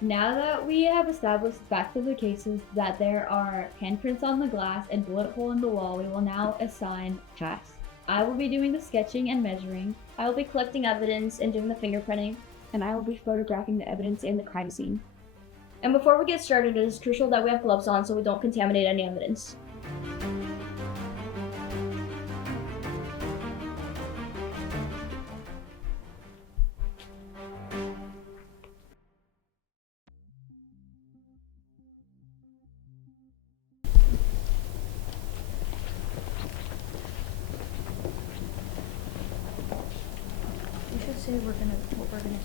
Now that we have established facts of the cases that there are handprints on the glass and bullet hole in the wall, we will now assign tasks. I will be doing the sketching and measuring. I will be collecting evidence and doing the fingerprinting. And I will be photographing the evidence in the crime scene. And before we get started, it is crucial that we have gloves on so we don't contaminate any evidence. Say what we're gonna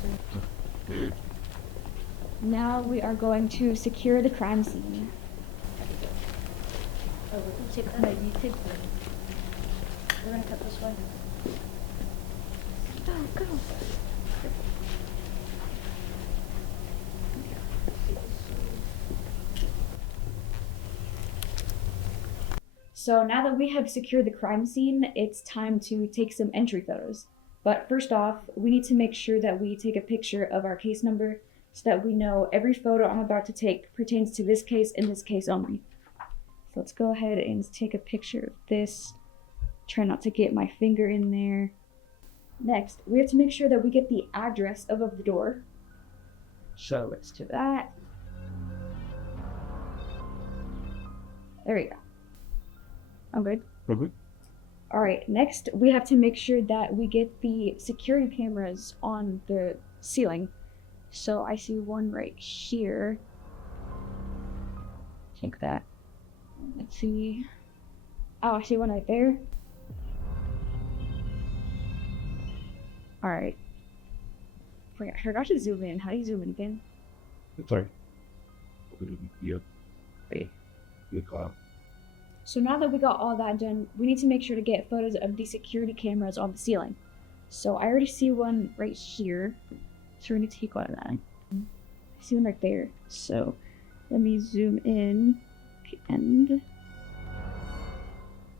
do. Now we are going to secure the crime scene. Oh, we're gonna take that. You take that. We're gonna cut this way. Go. So now that we have secured the crime scene, it's time to take some entry photos. But first off, we need to make sure that we take a picture of our case number so that we know every photo I'm about to take pertains to this case and this case only. So let's go ahead and take a picture of this. Try not to get my finger in there. Next, we have to make sure that we get the address above the door. So let's do that. There we go. I'm good. Okay. All right, next we have to make sure that we get the security cameras on the ceiling. So I see one right here. Take that. Let's see. Oh, I see one right there. All right. I forgot to zoom in. How do you zoom in again? Sorry. Yep. Hey. Good call. So now that we got all that done, we need to make sure to get photos of the security cameras on the ceiling. So I already see one right here. So we're gonna take one of that. I see one right there. So let me zoom in and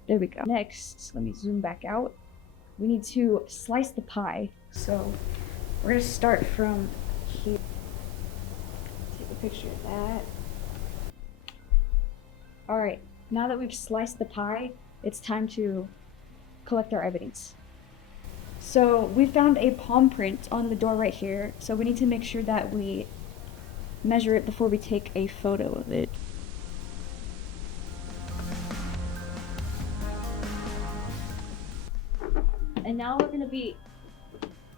there we go. Next, let me zoom back out. We need to slice the pie. So we're gonna start from here. Take a picture of that. All right. Now that we've sliced the pie, it's time to collect our evidence. So we found a palm print on the door right here, so we need to make sure that we measure it before we take a photo of it. And now we're going to be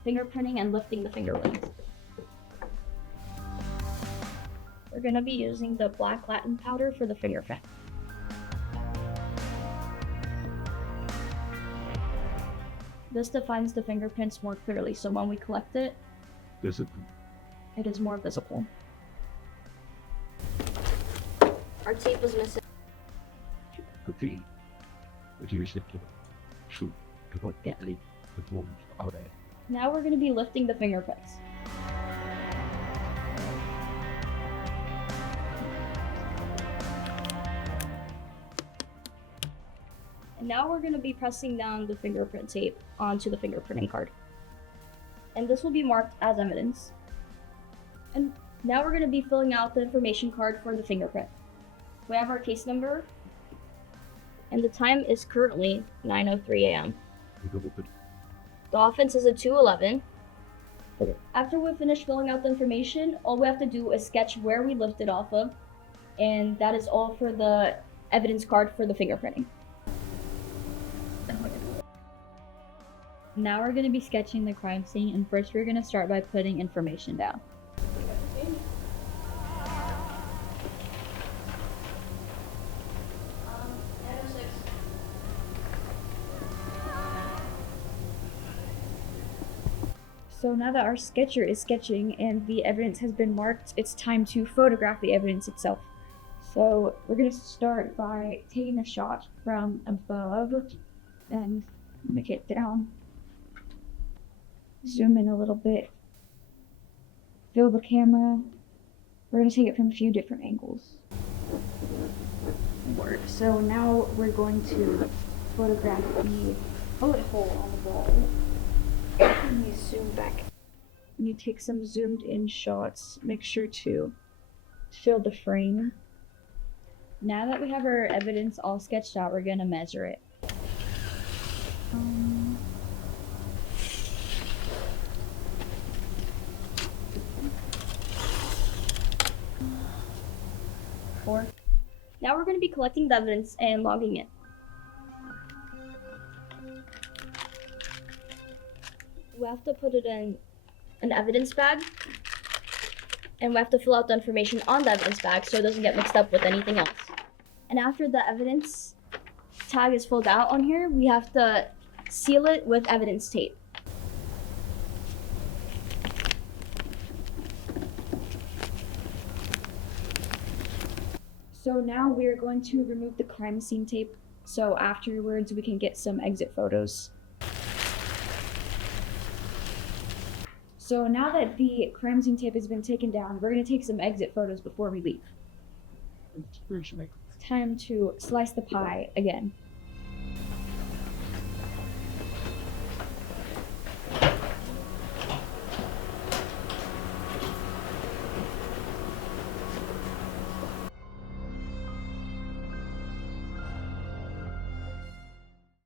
fingerprinting and lifting the fingerprints. We're going to be using the black latin powder for the fingerprint. This defines the fingerprints more clearly, so when we collect it, it is more visible. Our tape was missing. Now we're going to be lifting the fingerprints. And now we're going to be pressing down the fingerprint tape onto the fingerprinting card. And this will be marked as evidence. And now we're going to be filling out the information card for the fingerprint. We have our case number, and the time is currently 9:03 a.m. The offense is a 211. Okay. After we finish filling out the information, all we have to do is sketch where we lifted off of, and that is all for the evidence card for the fingerprinting. Now we're going to be sketching the crime scene, and first we're going to start by putting information down. So now that our sketcher is sketching and the evidence has been marked, it's time to photograph the evidence itself. So we're gonna start by taking a shot from above and make it down. Zoom in a little bit. Fill the camera. We're gonna take it from a few different angles. So now we're going to photograph the bullet hole on the wall. Let me zoom back. You take some zoomed in shots. Make sure to fill the frame. Now that we have our evidence all sketched out, we're gonna measure it. Four. Now we're going to be collecting the evidence and logging it. We have to put it in an evidence bag, and we have to fill out the information on the evidence bag so it doesn't get mixed up with anything else. And after the evidence tag is filled out on here, we have to seal it with evidence tape. So now we're going to remove the crime scene tape, so afterwards we can get some exit photos. So now that the crime scene tape has been taken down, we're going to take some exit photos before we leave. Time to slice the pie again.